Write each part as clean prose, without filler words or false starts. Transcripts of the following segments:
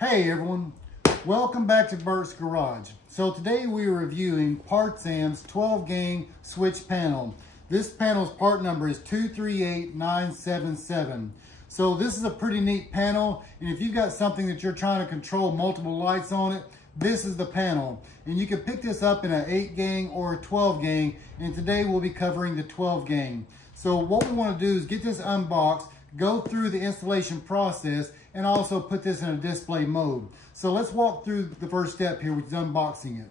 Hey everyone, welcome back to Bert's Garage. So today we are reviewing PARTSam's 12 gang switch panel. This panel's part number is 238977. So this is a pretty neat panel, and if you've got something that you're trying to control multiple lights on it, this is the panel. And you can pick this up in an 8 gang or a 12 gang, and today we'll be covering the 12 gang. So what we want to do is get this unboxed, go through the installation process, and also put this in a display mode. So let's walk through the first step here, which is unboxing it.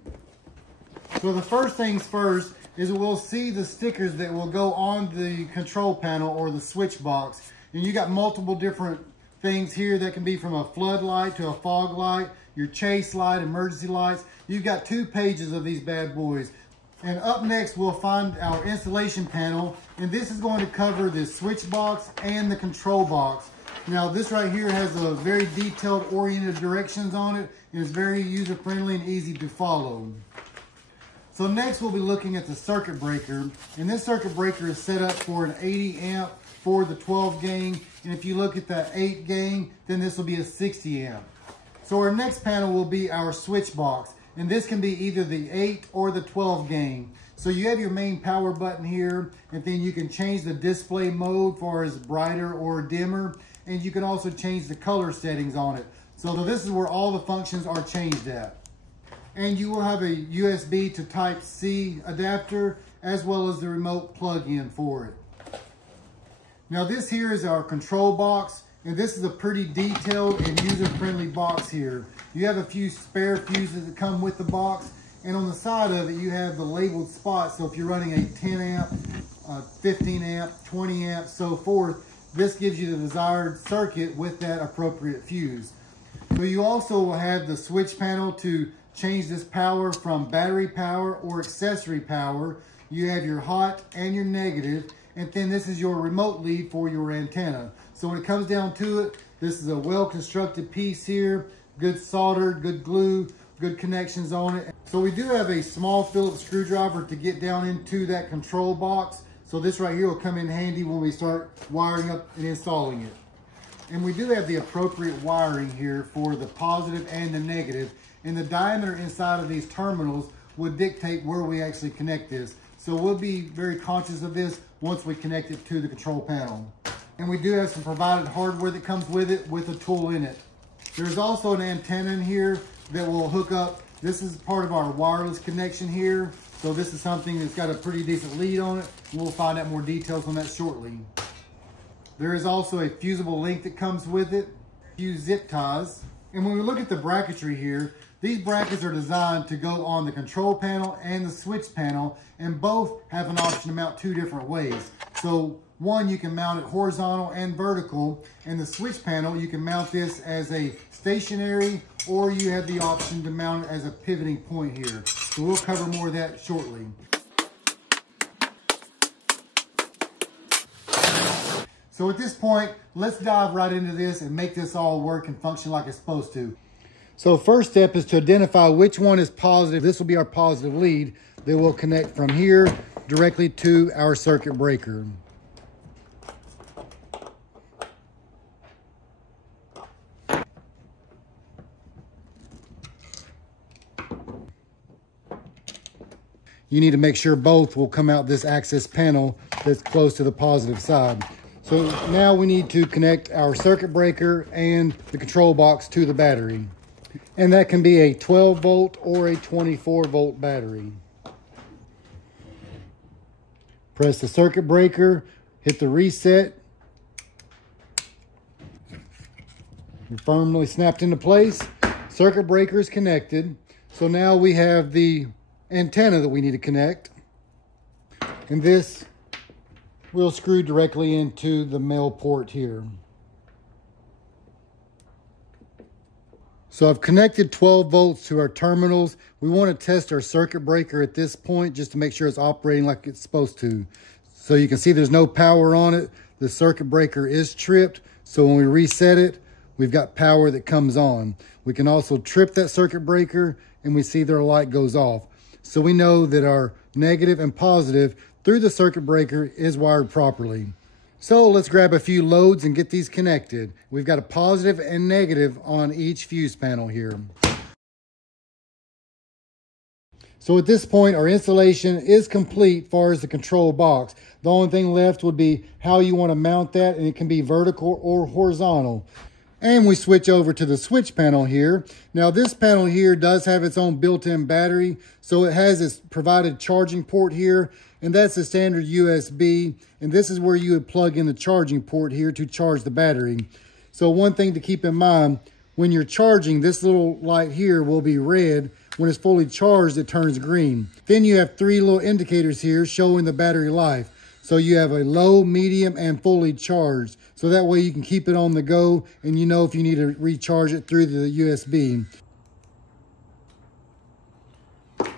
So the first things first is we'll see the stickers that will go on the control panel or the switch box. And you got multiple different things here that can be from a floodlight to a fog light, your chase light, emergency lights. You've got 2 pages of these bad boys. And up next, we'll find our installation panel, and this is going to cover the switch box and the control box. Now, this right here has a very detailed oriented directions on it, and it's very user-friendly and easy to follow. So next, we'll be looking at the circuit breaker, and this circuit breaker is set up for an 80 amp for the 12 gang, and if you look at the 8 gang, then this will be a 60 amp. So our next panel will be our switch box. And this can be either the 8 or the 12 gang. So you have your main power button here, and then you can change the display mode for as brighter or dimmer, and you can also change the color settings on it. So this is where all the functions are changed at. And you will have a USB to Type-C adapter, as well as the remote plug-in for it. Now this here is our control box. And this is a pretty detailed and user-friendly box here. You have a few spare fuses that come with the box, and on the side of it you have the labeled spots. So if you're running a 10 amp, 15 amp, 20 amp, so forth, this gives you the desired circuit with that appropriate fuse. So you also will have the switch panel to change this power from battery power or accessory power. You have your hot and your negative, and then this is your remote lead for your antenna. So when it comes down to it, this is a well-constructed piece here, good solder, good glue, good connections on it. So we do have a small Phillips screwdriver to get down into that control box. So this right here will come in handy when we start wiring up and installing it. And we do have the appropriate wiring here for the positive and the negative. And the diameter inside of these terminals would dictate where we actually connect this. So we'll be very conscious of this once we connect it to the control panel. And we do have some provided hardware that comes with it with a tool in it. There's also an antenna in here that will hook up. This is part of our wireless connection here. So this is something that's got a pretty decent lead on it. We'll find out more details on that shortly. There is also a fusible link that comes with it, a few zip ties. And when we look at the bracketry here, these brackets are designed to go on the control panel and the switch panel, and both have an option to mount 2 different ways. So one, you can mount it horizontal and vertical, and the switch panel, you can mount this as a stationary, or you have the option to mount it as a pivoting point here. So we'll cover more of that shortly. So at this point, let's dive right into this and make this all work and function like it's supposed to. So first step is to identify which one is positive. This will be our positive lead that will connect from here directly to our circuit breaker. You need to make sure both will come out this access panel that's close to the positive side. So now we need to connect our circuit breaker and the control box to the battery. And that can be a 12 volt or a 24 volt battery. Press the circuit breaker, hit the reset. You're firmly snapped into place. Circuit breaker is connected. So now we have the antenna that we need to connect. And this will screw directly into the male port here. So I've connected 12 volts to our terminals. We want to test our circuit breaker at this point just to make sure it's operating like it's supposed to. So you can see there's no power on it. The circuit breaker is tripped. So when we reset it, we've got power that comes on. We can also trip that circuit breaker and we see their light goes off. So we know that our negative and positive through the circuit breaker is wired properly. So let's grab a few loads and get these connected. We've got a positive and negative on each fuse panel here. So at this point, our installation is complete as far as the control box. The only thing left would be how you want to mount that, and it can be vertical or horizontal. And we switch over to the switch panel here. Now this panel here does have its own built-in battery, so it has its provided charging port here, and that's the standard USB, and this is where you would plug in the charging port here to charge the battery. So one thing to keep in mind, when you're charging, this little light here will be red. When it's fully charged, it turns green. Then you have 3 little indicators here showing the battery life. So you have a low, medium, and fully charged. So that way you can keep it on the go and you know if you need to recharge it through the USB.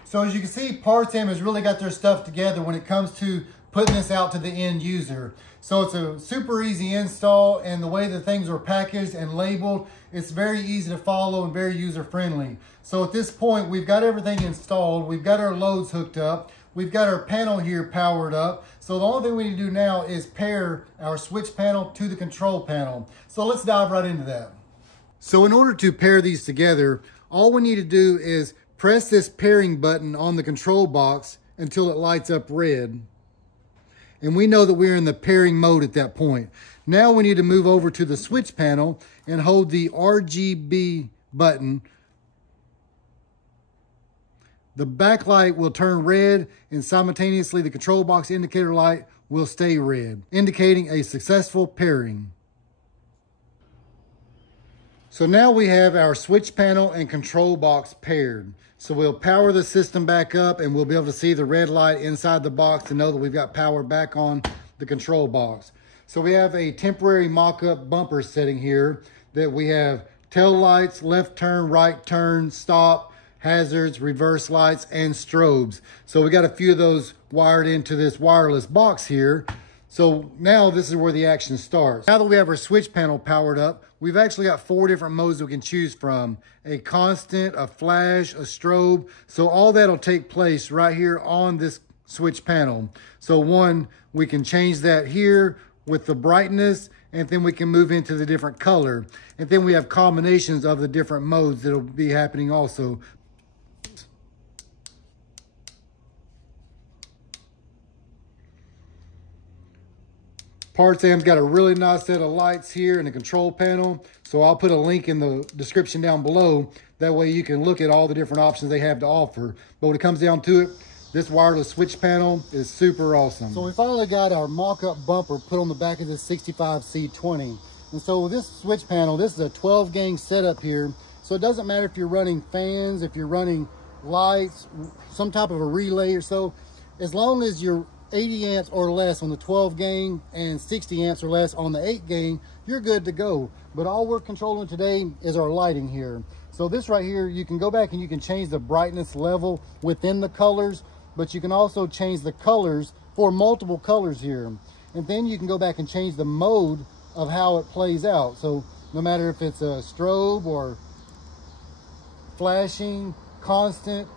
So as you can see, PARTSam has really got their stuff together when it comes to putting this out to the end user. So it's a super easy install, and the way the things are packaged and labeled, it's very easy to follow and very user friendly. So at this point, we've got everything installed. We've got our loads hooked up. We've got our panel here powered up. So the only thing we need to do now is pair our switch panel to the control panel. So let's dive right into that. So in order to pair these together, all we need to do is press this pairing button on the control box until it lights up red. And we know that we're in the pairing mode at that point. Now we need to move over to the switch panel and hold the RGB button. The backlight will turn red, and simultaneously the control box indicator light will stay red, indicating a successful pairing. So now we have our switch panel and control box paired. So we'll power the system back up and we'll be able to see the red light inside the box to know that we've got power back on the control box. So we have a temporary mock-up bumper setting here that we have tail lights, left turn, right turn, stop, hazards, reverse lights, and strobes. So we got a few of those wired into this wireless box here. So now this is where the action starts. Now that we have our switch panel powered up, we've actually got 4 different modes we can choose from. A constant, a flash, a strobe. So all that'll take place right here on this switch panel. So one, we can change that here with the brightness, and then we can move into the different color. And then we have combinations of the different modes that'll be happening also. PARTSam's got a really nice set of lights here in the control panel. So I'll put a link in the description down below. That way you can look at all the different options they have to offer. But when it comes down to it, this wireless switch panel is super awesome. So we finally got our mock-up bumper put on the back of this 65C20. And so with this switch panel, this is a 12-gang setup here. So it doesn't matter if you're running fans, if you're running lights, some type of a relay or so, as long as you're 80 amps or less on the 12 gang and 60 amps or less on the 8 gang, you're good to go. But all we're controlling today is our lighting here. So this right here, you can go back and you can change the brightness level within the colors, but you can also change the colors for multiple colors here. And then you can go back and change the mode of how it plays out. So no matter if it's a strobe or flashing, constant,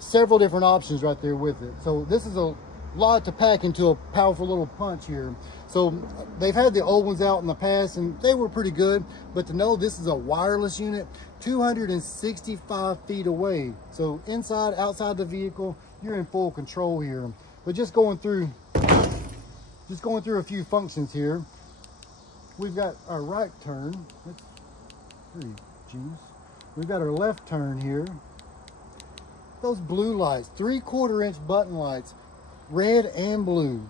several different options right there with it. So this is a lot to pack into a powerful little punch here. So they've had the old ones out in the past and they were pretty good, but to know this is a wireless unit 265 feet away. So inside, outside the vehicle, you're in full control here. But just going through a few functions here. We've got our right turn. That's pretty genius. We've got our left turn here. Those blue lights, 3/4 inch button lights, red and blue.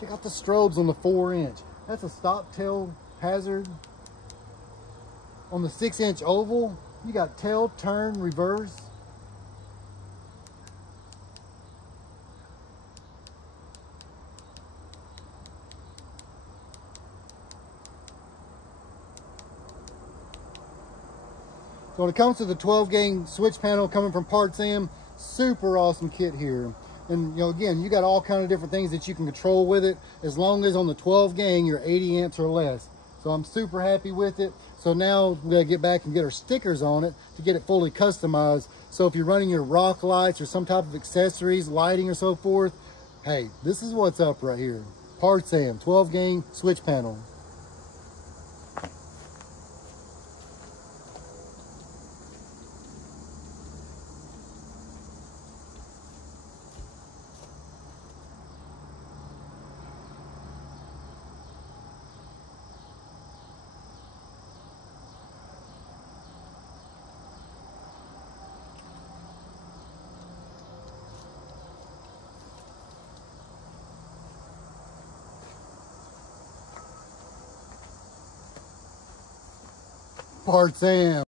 Check out the strobes on the 4-inch. That's a stop, tail, hazard. On the 6-inch oval, you got tail, turn, reverse. So when it comes to the 12-gang switch panel coming from PARTSam, super awesome kit here. And you know, again, you got all kind of different things that you can control with it, as long as on the 12 gang you're 80 amps or less. So I'm super happy with it. So now we gotta get back and get our stickers on it to get it fully customized. So if you're running your rock lights or some type of accessories, lighting or so forth, hey, this is what's up right here. PARTSam 12 gang switch panel. PARTSam.